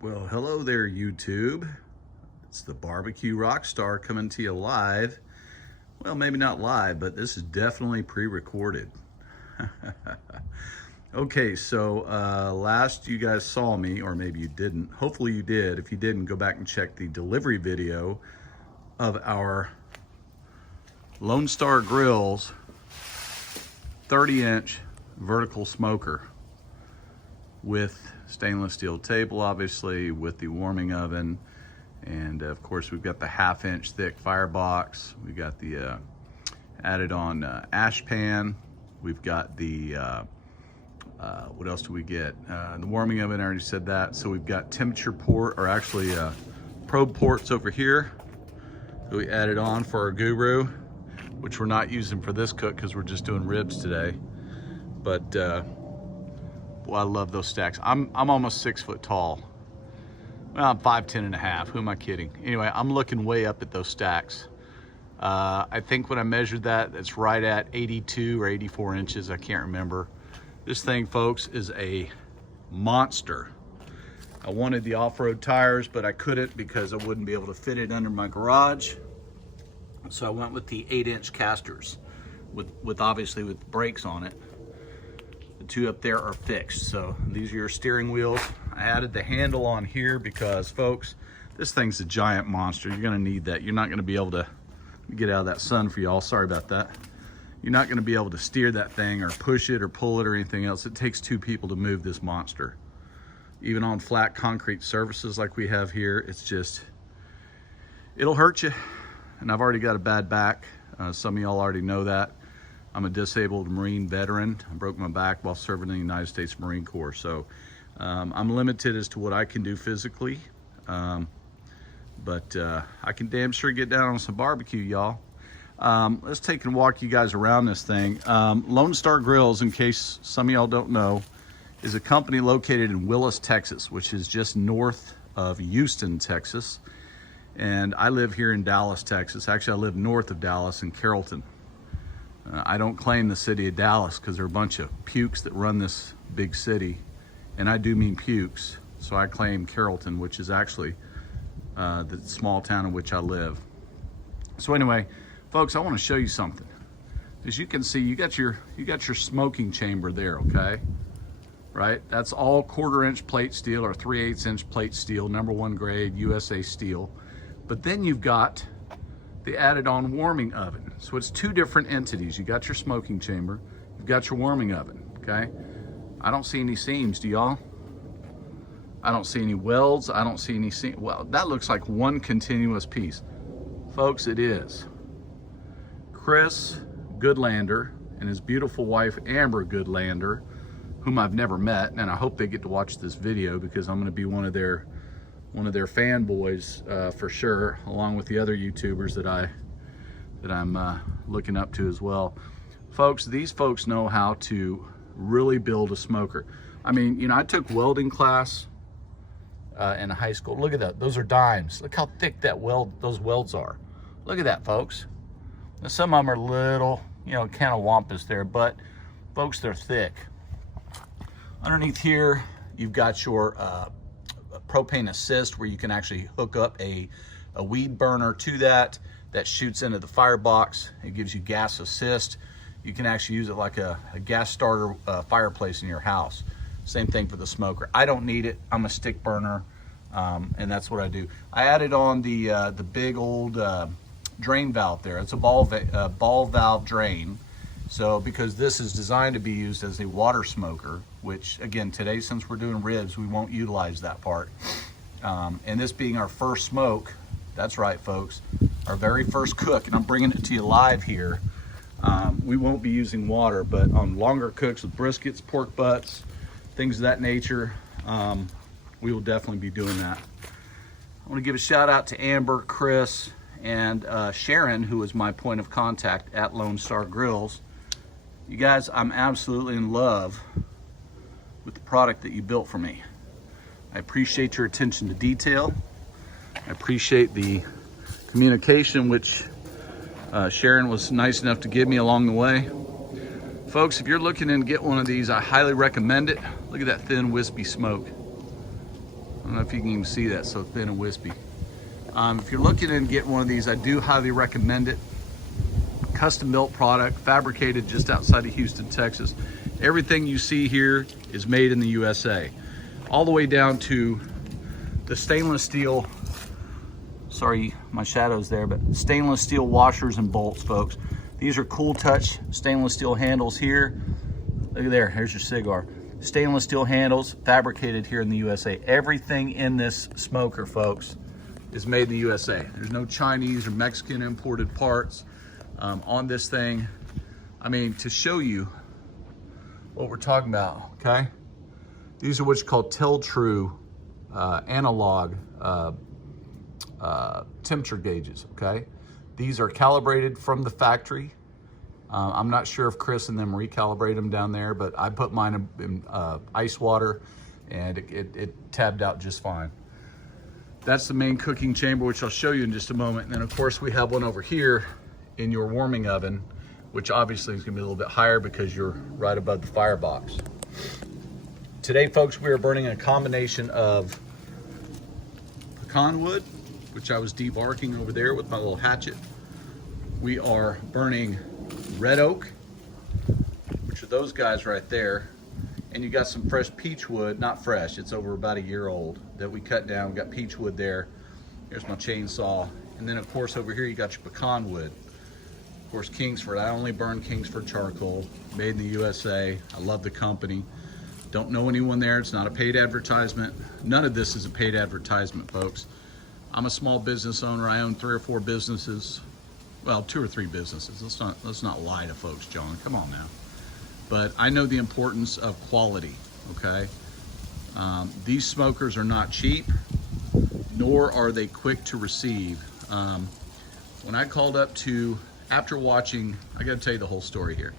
Well, hello there, YouTube. It's the Barbecue Rockstar coming to you live. Well, maybe not live, but this is definitely pre-recorded. Okay, so last you guys saw me, or maybe you didn't. Hopefully you did. If you didn't, go back and check the delivery video of our Lone Star Grills 30-inch vertical smoker with stainless steel table, obviously, with the warming oven, and of course we've got the 1/2-inch thick firebox. We got the added on ash pan. We've got the what else do we get? The warming oven, I already said that. So we've got temperature port, or actually probe ports over here that we added on for our guru, which we're not using for this cook because we're just doing ribs today. But well, I love those stacks. I'm almost 6 foot tall. Well, I'm 5'10" and a half. Who am I kidding? Anyway, I'm looking way up at those stacks. I think when I measured that, it's right at 82 or 84 inches. I can't remember. This thing, folks, is a monster. I wanted the off-road tires, but I couldn't because I wouldn't be able to fit it under my garage. So I went with the 8-inch casters, with obviously with brakes on it. The two up there are fixed. So these are your steering wheels. I added the handle on here because, folks, this thing's a giant monster. You're gonna need that. You're not gonna be able to get out of that sun for y'all. Sorry about that. You're not gonna be able to steer that thing or push it or pull it or anything else. It takes 2 people to move this monster. Even on flat concrete surfaces like we have here, it's just, it'll hurt you. And I've already got a bad back. Some of y'all already know that. I'm a disabled Marine veteran. I broke my back while serving in the United States Marine Corps. So I'm limited as to what I can do physically. But I can damn sure get down on some barbecue, y'all. Let's take and walk you guys around this thing. Lone Star Grills, in case some of y'all don't know, is a company located in Willis, Texas, which is just north of Houston, Texas. And I live here in Dallas, Texas. Actually, I live north of Dallas in Carrollton. I don't claim the city of Dallas because there are a bunch of pukes that run this big city. And I do mean pukes. So I claim Carrollton, which is actually the small town in which I live. So anyway, folks, I want to show you something. As you can see, you got your smoking chamber there, okay? Right? That's all 1/4-inch plate steel or 3/8-inch plate steel, #1 grade USA steel. But then you've got the added on warming oven. So it's 2 different entities. You got your smoking chamber, you've got your warming oven, okay? I don't see any seams, do y'all? I don't see any welds, I don't see any seams. Well, that looks like one continuous piece. Folks, it is. Chris Goodlander and his beautiful wife, Amber Goodlander, whom I've never met, and I hope they get to watch this video because I'm gonna be one of their fanboys for sure, along with the other YouTubers that I'm looking up to as well. Folks, these folks know how to really build a smoker. I mean, you know, I took welding class in high school. Look at that, those are dimes. Look how thick those welds are. Look at that, folks. Now, some of them are little, you know, kind of wampus there, but folks, they're thick. Underneath here, you've got your propane assist, where you can actually hook up a weed burner to that shoots into the firebox. It gives you gas assist. You can actually use it like a gas starter fireplace in your house. Same thing for the smoker. I don't need it. I'm a stick burner, and that's what I do. I added on the big old drain valve there. It's a ball valve drain. So because this is designed to be used as a water smoker, which again, today, since we're doing ribs, we won't utilize that part. And this being our first smoke, that's right, folks, our very first cook, and I'm bringing it to you live here. We won't be using water, but on longer cooks with briskets, pork butts, things of that nature, we will definitely be doing that. I want to give a shout out to Amber, Chris, and Sharon, who is my point of contact at Lone Star Grills. You guys, I'm absolutely in love with the product that you built for me. I appreciate your attention to detail. I appreciate the communication, which Sharon was nice enough to give me along the way. Folks, if you're looking to get one of these, I highly recommend it. Look at that thin, wispy smoke. don't know if you can even see that, so thin and wispy. If you're looking to get one of these, I do highly recommend it. Custom built product, fabricated just outside of Houston, Texas. Everything you see here is made in the USA. All the way down to the stainless steel, sorry, my shadow's there, but stainless steel washers and bolts, folks. These are Cool Touch stainless steel handles here. Look at there, here's your cigar. Stainless steel handles, fabricated here in the USA. Everything in this smoker, folks, is made in the USA. There's no Chinese or Mexican imported parts on this thing. I mean, to show you what we're talking about, okay? These are what's called tell-true analog temperature gauges, okay? These are calibrated from the factory. I'm not sure if Chris and them recalibrate them down there, but I put mine in ice water and it tabbed out just fine. That's the main cooking chamber, which I'll show you in just a moment. And then of course we have one over here in your warming oven, which obviously is gonna be a little bit higher because you're right above the firebox. Today, folks, we are burning a combination of pecan wood, which I was debarking over there with my little hatchet. We are burning red oak, which are those guys right there. And you got some fresh peach wood, not fresh, it's over about a year old, that we cut down. We got peach wood there. Here's my chainsaw. And then of course over here you got your pecan wood. Of course, Kingsford. I only burn Kingsford charcoal, made in the USA. I love the company. Don't know anyone there. It's not a paid advertisement. None of this is a paid advertisement, folks. I'm a small business owner. I own 3 or 4 businesses. Well, 2 or 3 businesses. Let's not lie to folks, John. Come on now. But I know the importance of quality, okay? These smokers are not cheap, nor are they quick to receive. When I called up to, after watching, I gotta tell you the whole story here.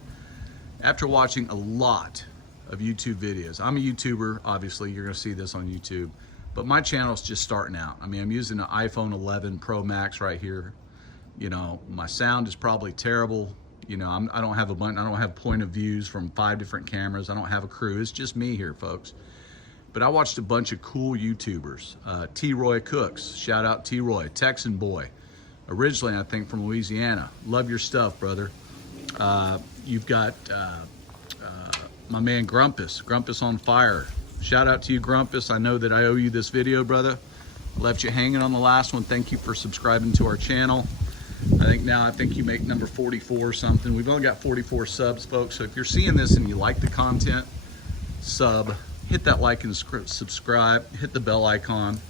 After watching a lot of YouTube videos, I'm a YouTuber, obviously, you're gonna see this on YouTube, but my channel's just starting out. I mean, I'm using an iPhone 11 Pro Max right here. You know, my sound is probably terrible. You know, I don't have a button, I don't have point of views from 5 different cameras. I don't have a crew, it's just me here, folks. But I watched a bunch of cool YouTubers. T-Roy Cooks, shout out T-Roy, Texan boy. Originally, I think from Louisiana. Love your stuff, brother. You've got my man Grumpus, Grumpus on Fire. Shout out to you, Grumpus. I know that I owe you this video, brother. Left you hanging on the last one. Thank you for subscribing to our channel. I think you make number 44 or something. We've only got 44 subs, folks. So if you're seeing this and you like the content, sub, hit that like and subscribe, hit the bell icon.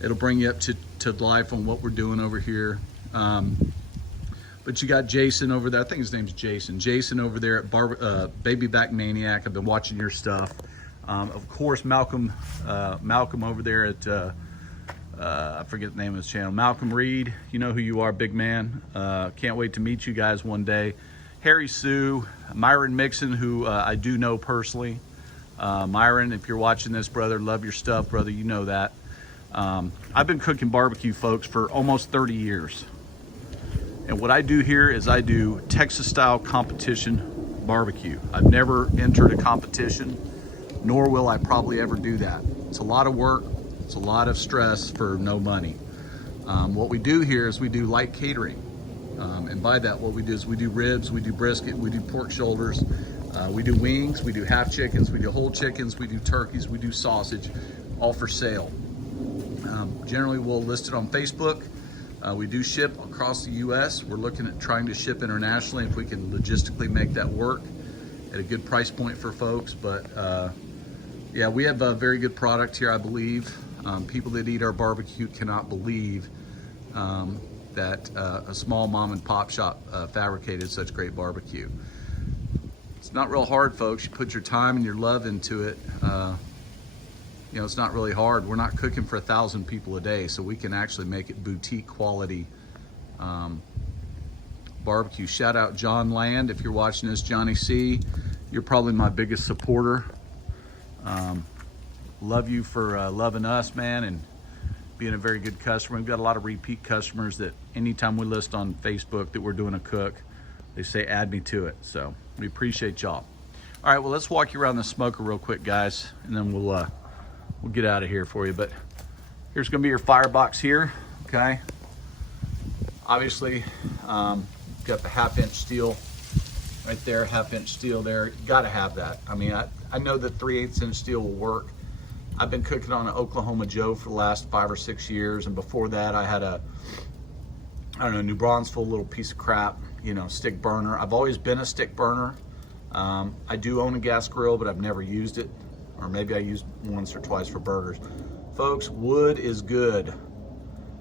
It'll bring you up to life on what we're doing over here. But you got Jason over there. I think his name's Jason. Jason over there at Baby Back Maniac. I've been watching your stuff. Of course, Malcolm over there at I forget the name of his channel. Malcolm Reed, you know who you are, big man. Can't wait to meet you guys one day. Harry Sue, Myron Mixon, who I do know personally. Myron, if you're watching this, brother, love your stuff, brother. You know that. I've been cooking barbecue, folks, for almost 30 years. And what I do here is I do Texas-style competition barbecue. I've never entered a competition, nor will I probably ever do that. It's a lot of work. It's a lot of stress for no money. What we do here is we do light catering. And by that, what we do is we do ribs, we do brisket, we do pork shoulders, we do wings, we do half chickens, we do whole chickens, we do turkeys, we do sausage, all for sale. Generally, we'll list it on Facebook. We do ship across the US. We're looking at trying to ship internationally if we can logistically make that work at a good price point for folks. But yeah, we have a very good product here, I believe. People that eat our barbecue cannot believe that a small mom and pop shop fabricated such great barbecue. It's not real hard, folks. You put your time and your love into it. You know, it's not really hard. We're not cooking for 1,000 people a day, so we can actually make it boutique quality barbecue. Shout out John Land, if you're watching this, Johnny C. You're probably my biggest supporter. Love you for loving us, man, and being a very good customer. We've got a lot of repeat customers that anytime we list on Facebook that we're doing a cook, they say add me to it. So we appreciate y'all. All right, well, let's walk you around the smoker real quick, guys, and then we'll get out of here for you. But Here's gonna be your firebox here, okay? Obviously, got the 1/2-inch steel right there, 1/2-inch steel there. You gotta have that. I mean, I know that 3/8-inch steel will work. I've been cooking on an Oklahoma Joe for the last 5 or 6 years, and before that I had a, I don't know, New Braunfels little piece of crap, you know, stick burner. I've always been a stick burner. I do own a gas grill, but I've never used it, or maybe I used once or twice for burgers. Folks, wood is good.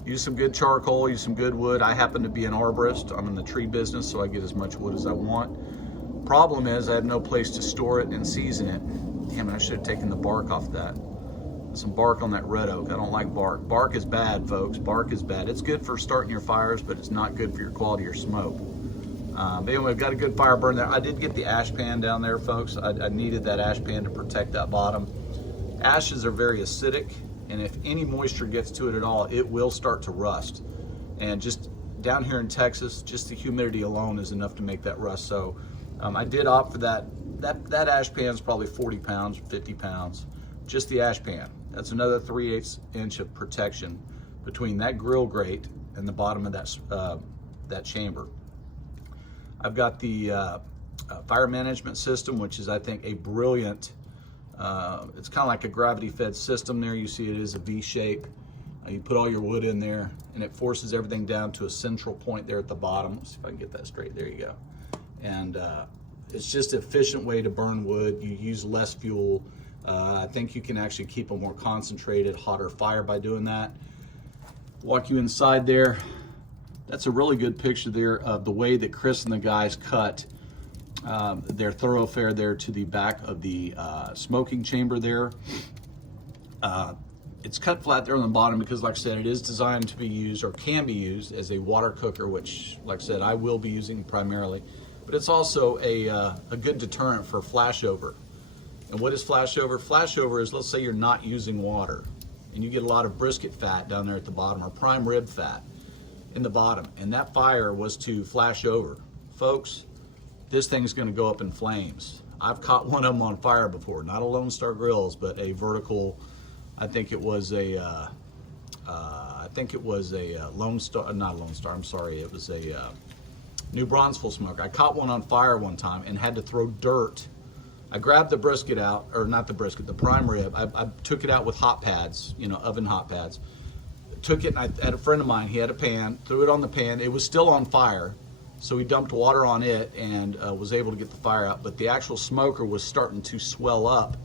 Use some good charcoal, use some good wood. I happen to be an arborist. I'm in the tree business, so I get as much wood as I want. Problem is I have no place to store it and season it. Damn it, I should have taken the bark off that. Some bark on that red oak. I don't like bark. Bark is bad, folks. Bark is bad. It's good for starting your fires, but it's not good for your quality of your smoke. But anyway, I've got a good fire burn there. I did get the ash pan down there, folks. I needed that ash pan to protect that bottom. Ashes are very acidic, and if any moisture gets to it at all, it will start to rust. And just down here in Texas, just the humidity alone is enough to make that rust. So I did opt for that. That ash pan is probably 40 pounds, 50 pounds. Just the ash pan. That's another 3/8 inch of protection between that grill grate and the bottom of that chamber. I've got the fire management system, which is, I think, a brilliant, it's kind of like a gravity-fed system there. You see it is a V shape. You put all your wood in there, and it forces everything down to a central point there at the bottom. Let's see if I can get that straight. There you go. And it's just an efficient way to burn wood. You use less fuel. I think you can actually keep a more concentrated, hotter fire by doing that. Walk you inside there. That's a really good picture there of the way that Chris and the guys cut their thoroughfare there to the back of the smoking chamber there. It's cut flat there on the bottom because, like I said, it is designed to be used, or can be used, as a water cooker, which, like I said, I will be using primarily. But it's also a good deterrent for flashover. And what is flashover? Flashover is, let's say you're not using water and you get a lot of brisket fat down there at the bottom, or prime rib fat in the bottom, and that fire was to flash over. Folks, this thing's gonna go up in flames. I've caught one of them on fire before, not a Lone Star Grills, but a vertical, I think it was a Lone Star, not a Lone Star, I'm sorry, it was a New Braunfels smoker. I caught one on fire one time and had to throw dirt. I grabbed the brisket out, or not the brisket, the prime rib. I took it out with hot pads, you know, oven hot pads. Took it, and I had a friend of mine, he had a pan, threw it on the pan. It was still on fire, so he dumped water on it and was able to get the fire out. But the actual smoker was starting to swell up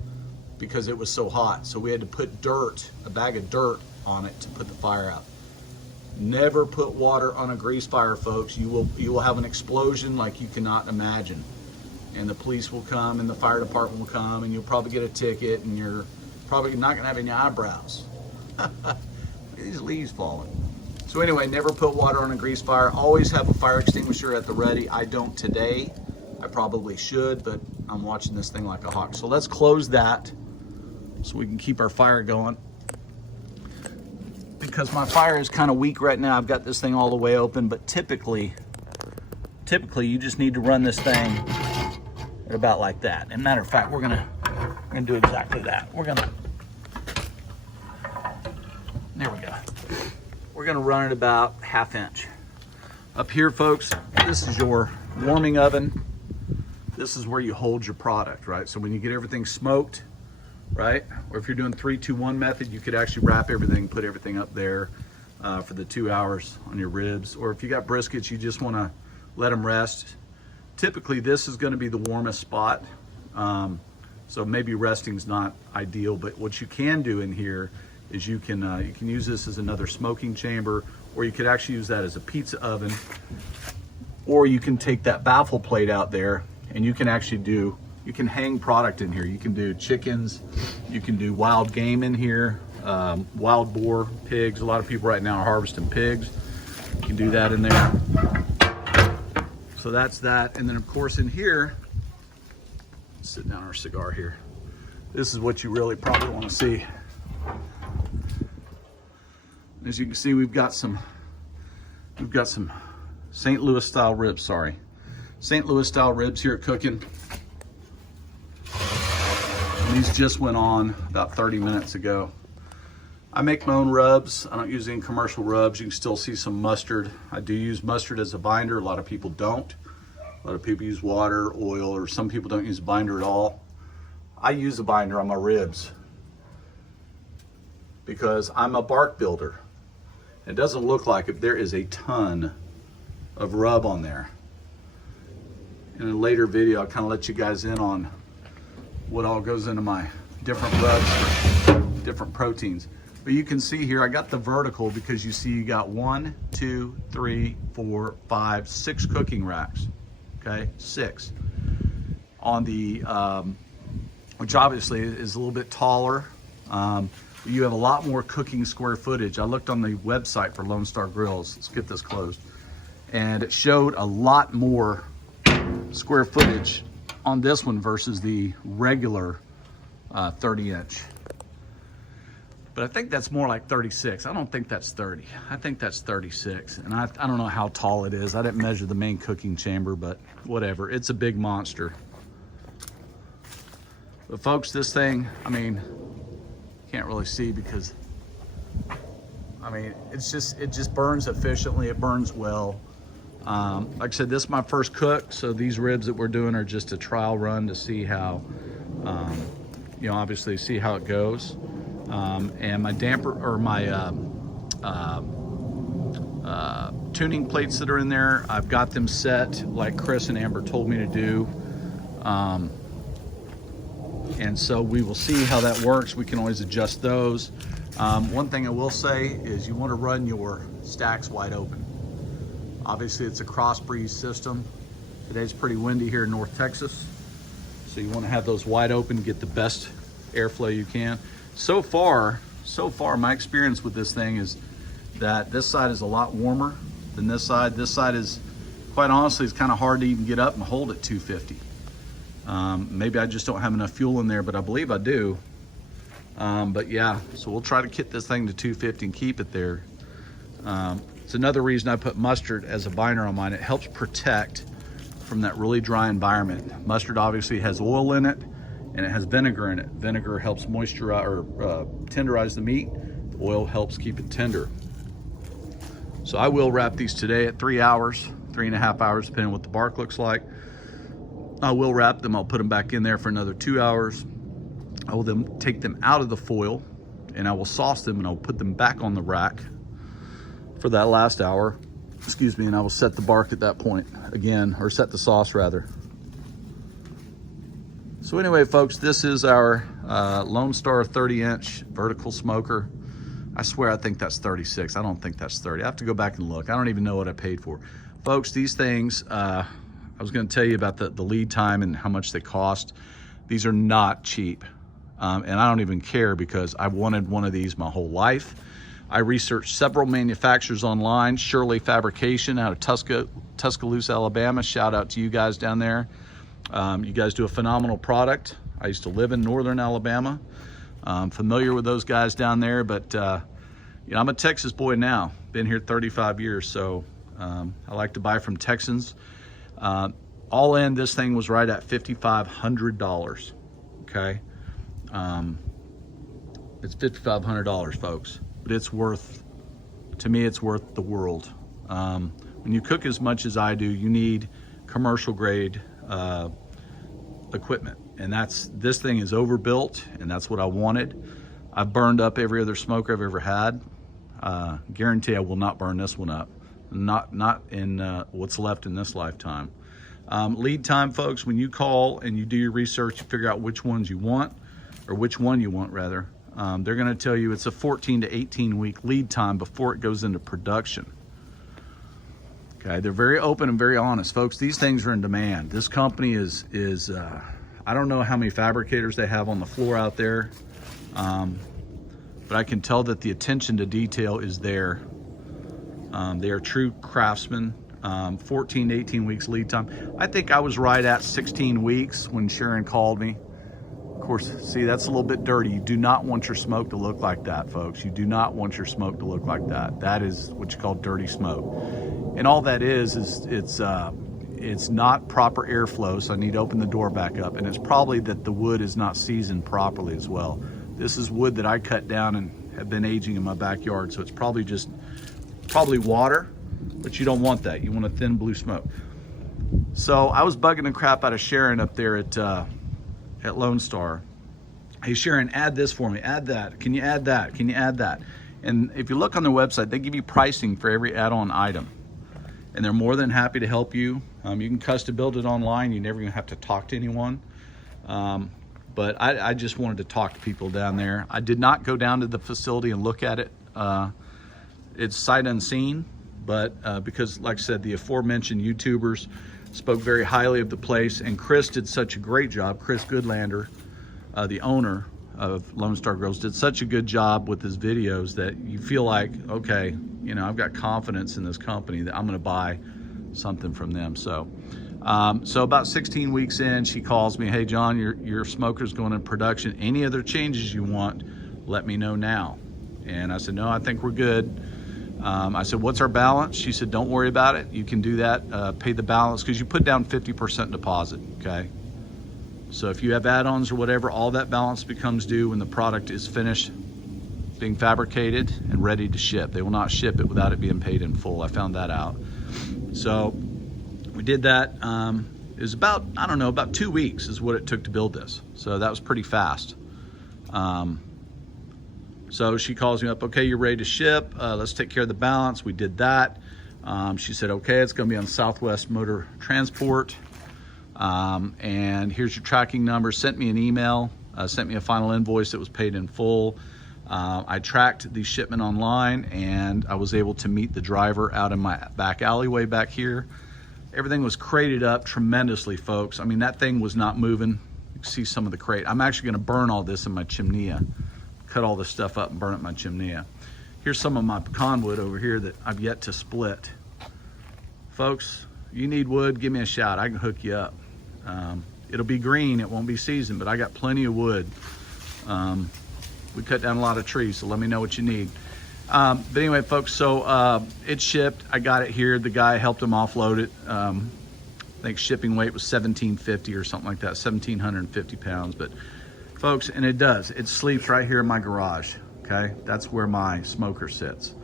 because it was so hot. So we had to put dirt, a bag of dirt on it to put the fire out. Never put water on a grease fire, folks. You will have an explosion like you cannot imagine. And the police will come and the fire department will come and you'll probably get a ticket and you're probably not gonna have any eyebrows. Look at these leaves falling. So anyway, never put water on a grease fire. Always have a fire extinguisher at the ready. I don't today. I probably should, but I'm watching this thing like a hawk. So let's close that so we can keep our fire going. Because my fire is kind of weak right now. I've got this thing all the way open, but typically you just need to run this thing at about like that. And matter of fact, we're gonna do exactly that. There we go. We're gonna run it about 1/2 inch. Up here, folks, this is your warming oven. This is where you hold your product, right? So when you get everything smoked, right? Or if you're doing 3-2-1 method, you could actually wrap everything, put everything up there for the 2 hours on your ribs. Or if you got briskets, you just wanna let them rest. Typically, this is gonna be the warmest spot. So maybe resting's not ideal, but what you can do in here is you can use this as another smoking chamber, or you could actually use that as a pizza oven, or you can take that baffle plate out there and you can actually you can hang product in here. You can do chickens, you can do wild game in here, wild boar, pigs. A lot of people right now are harvesting pigs. You can do that in there. So that's that. And then of course in here, sitting down our cigar here, this is what you really probably want to see. As you can see, we've got some St. Louis style ribs, St. Louis style ribs here at cooking. And these just went on about 30 minutes ago. I make my own rubs. I don't use any commercial rubs. You can still see some mustard. I do use mustard as a binder. A lot of people don't. A lot of people use water, oil, or some people don't use a binder at all. I use a binder on my ribs because I'm a bark builder. It doesn't look like it. There is a ton of rub on there. In a later video, I'll kind of let you guys in on what all goes into my different rubs for different proteins. But you can see here, I got the vertical because you see you got 1, 2, 3, 4, 5, 6 cooking racks. Okay, 6. On the, which obviously is a little bit taller. You have a lot more cooking square footage. I looked on the website for Lone Star Grills. Let's get this closed. And it showed a lot more square footage on this one versus the regular 30-inch. But I think that's more like 36. I don't think that's 30. I think that's 36. And I don't know how tall it is. I didn't measure the main cooking chamber, but whatever. It's a big monster. But folks, this thing, I mean, can't really see because, I mean, it just burns efficiently. It burns well. Like I said, this is my first cook. So these ribs that we're doing are just a trial run to see how, you know, obviously see how it goes. And my damper, or my tuning plates that are in there, I've got them set like Chris and Amber told me to do. And so we will see how that works. We can always adjust those. One thing I will say is you want to run your stacks wide open. Obviously it's a cross breeze system. Today's pretty windy here in North Texas. So you want to have those wide open to get the best airflow you can. So far, my experience with this thing is that this side is a lot warmer than this side. This side is, quite honestly, it's kind of hard to even get up and hold at 250. Maybe I just don't have enough fuel in there, but I believe I do. But yeah, so we'll try to kit this thing to 250 and keep it there. It's another reason I put mustard as a binder on mine. It helps protect from that really dry environment. Mustard obviously has oil in it, and it has vinegar in it. Vinegar helps moisturize or tenderize the meat. The oil helps keep it tender. So I will wrap these today at 3 hours, 3.5 hours, depending on what the bark looks like. I will wrap them. I'll put them back in there for another 2 hours. I will then take them out of the foil and I will sauce them and I'll put them back on the rack for that last hour. Excuse me, and I will set the bark at that point again, or set the sauce rather. So anyway, folks, this is our Lone Star 30-inch vertical smoker. I swear I think that's 36. I don't think that's 30. I have to go back and look. I don't even know what I paid for. Folks, these things, I was gonna tell you about the lead time and how much they cost. These are not cheap. And I don't even care because I've wanted one of these my whole life. I researched several manufacturers online. Shirley Fabrication out of Tuscaloosa, Alabama. Shout out to you guys down there. You guys do a phenomenal product. I used to live in northern Alabama. I'm familiar with those guys down there, but you know, I'm a Texas boy now. Been here 35 years, so I like to buy from Texans. All in, this thing was right at $5,500. Okay, it's $5,500, folks, but it's worth, to me, it's worth the world. When you cook as much as I do, you need commercial grade equipment, and this thing is overbuilt, and that's what I wanted. I've burned up every other smoker I've ever had. Guarantee I will not burn this one up, not in what's left in this lifetime. Lead time, folks, when you call and you do your research, you figure out which ones you want, or which one you want rather. They're going to tell you it's a 14 to 18 week lead time before it goes into production. Okay, they're very open and very honest, folks. These things are in demand. This company is I don't know how many fabricators they have on the floor out there, but I can tell that the attention to detail is there. They are true craftsmen. 14 to 18 weeks lead time. I think I was right at 16 weeks when Sharon called me. Of course, see, that's a little bit dirty. You do not want your smoke to look like that, folks. You do not want your smoke to look like that. That is what you call dirty smoke. And all that is it's not proper airflow, so I need to open the door back up. And it's probably that the wood is not seasoned properly as well. This is wood that I cut down and have been aging in my backyard. So it's probably water, but you don't want that. You want a thin blue smoke. So I was bugging the crap out of Sharon up there at Lone Star. Hey Sharon, add this for me, add that. Can you add that? Can you add that? And if you look on their website, they give you pricing for every add-on item. And they're more than happy to help you. You can custom build it online. You never even have to talk to anyone. But I just wanted to talk to people down there. I did not go down to the facility and look at it. It's sight unseen, but because like I said, the aforementioned YouTubers spoke very highly of the place, and Chris did such a great job. Chris Goodlander, the owner of Lone Star Grills, did such a good job with his videos that you feel like, okay, you know, I've got confidence in this company that I'm going to buy something from them. So about 16 weeks in, she calls me, hey John, your smoker's going in production. Any other changes you want, let me know now. And I said, no, I think we're good. I said, what's our balance? She said, don't worry about it. You can do that, pay the balance, because you put down 50% deposit, okay? So if you have add-ons or whatever, all that balance becomes due when the product is finished being fabricated and ready to ship. They will not ship it without it being paid in full. I found that out. So we did that. It was about, I don't know, about 2 weeks is what it took to build this. So that was pretty fast. So she calls me up, okay, you're ready to ship. Let's take care of the balance. We did that. She said, okay, it's gonna be on Southwest Motor Transport. And here's your tracking number. Sent me an email, sent me a final invoice that was paid in full. I tracked the shipment online, and I was able to meet the driver out in my back alleyway back here. Everything was crated up tremendously, folks. I mean, that thing was not moving. You can see some of the crate. I'm actually gonna burn all this in my chimney. Cut all this stuff up and burn it in my chimney. Here's some of my pecan wood over here that I've yet to split. Folks, you need wood, give me a shout. I can hook you up. It'll be green, it won't be seasoned, but I got plenty of wood. We cut down a lot of trees, so let me know what you need. But anyway, folks, so it shipped. I got it here. The guy helped him offload it. I think shipping weight was 1,750 or something like that, 1,750 pounds. But folks, and it sleeps right here in my garage, okay? That's where my smoker sits.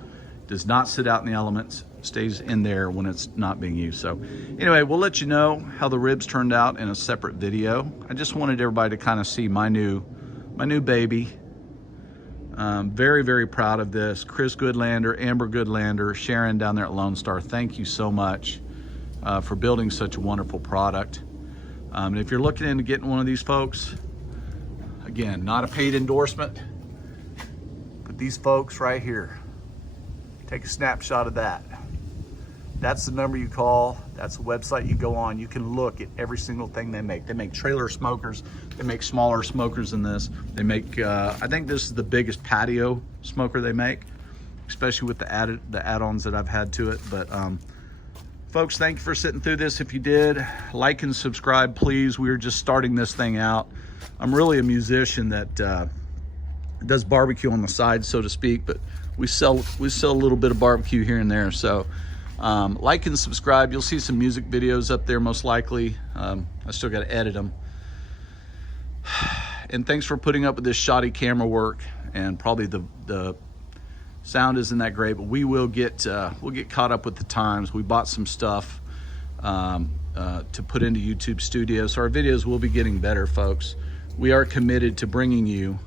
Does not sit out in the elements, stays in there when it's not being used. So anyway, we'll let you know how the ribs turned out in a separate video. I just wanted everybody to kind of see my new baby. Very, very proud of this. Chris Goodlander, Amber Goodlander, Sharon down there at Lone Star, thank you so much for building such a wonderful product. And if you're looking into getting one of these, folks, again, not a paid endorsement, but these folks right here, take a snapshot of that. That's the number you call. That's the website you go on. You can look at every single thing they make. They make trailer smokers. They make smaller smokers than this. They make, I think this is the biggest patio smoker they make, especially with the add-ons that I've had to it. But folks, thank you for sitting through this. If you did, like and subscribe, please. We're just starting this thing out. I'm really a musician that does barbecue on the side, so to speak, but we sell a little bit of barbecue here and there. So like and subscribe. You'll see some music videos up there most likely. I still got to edit them. And thanks for putting up with this shoddy camera work, and probably the sound isn't that great, but we'll get caught up with the times. We bought some stuff to put into YouTube Studio, so our videos will be getting better, folks. We are committed to bringing you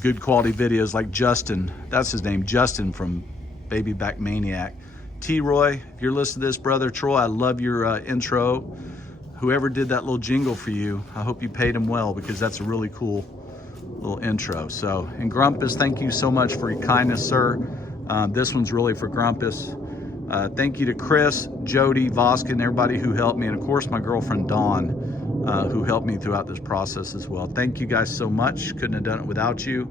good quality videos like Justin, that's his name, Justin from Baby Back Maniac. T-Roy, if you're listening to this, brother Troy, I love your intro. Whoever did that little jingle for you, I hope you paid him well, because that's a really cool little intro. So, and Grumpus, thank you so much for your kindness, sir. This one's really for Grumpus. Thank you to Chris, Jody, Voskin, everybody who helped me, and of course my girlfriend Dawn, who helped me throughout this process as well. Thank you guys so much. Couldn't have done it without you.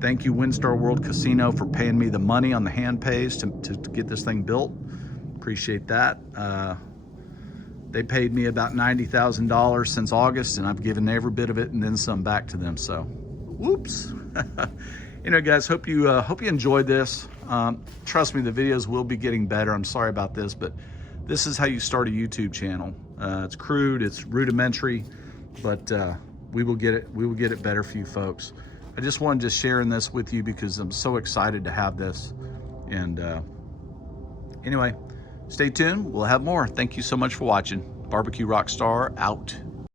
Thank you, WinStar World Casino, for paying me the money on the hand pays to get this thing built. Appreciate that. They paid me about $90,000 since August, and I've given every bit of it and then some back to them. So, whoops. You know, guys, hope you enjoyed this. Trust me, the videos will be getting better. I'm sorry about this, but this is how you start a YouTube channel. It's crude, it's rudimentary, but we will get it better for you folks. I just wanted to share this with you because I'm so excited to have this. And anyway, stay tuned. We'll have more. Thank you so much for watching. Barbecue Rockstar out.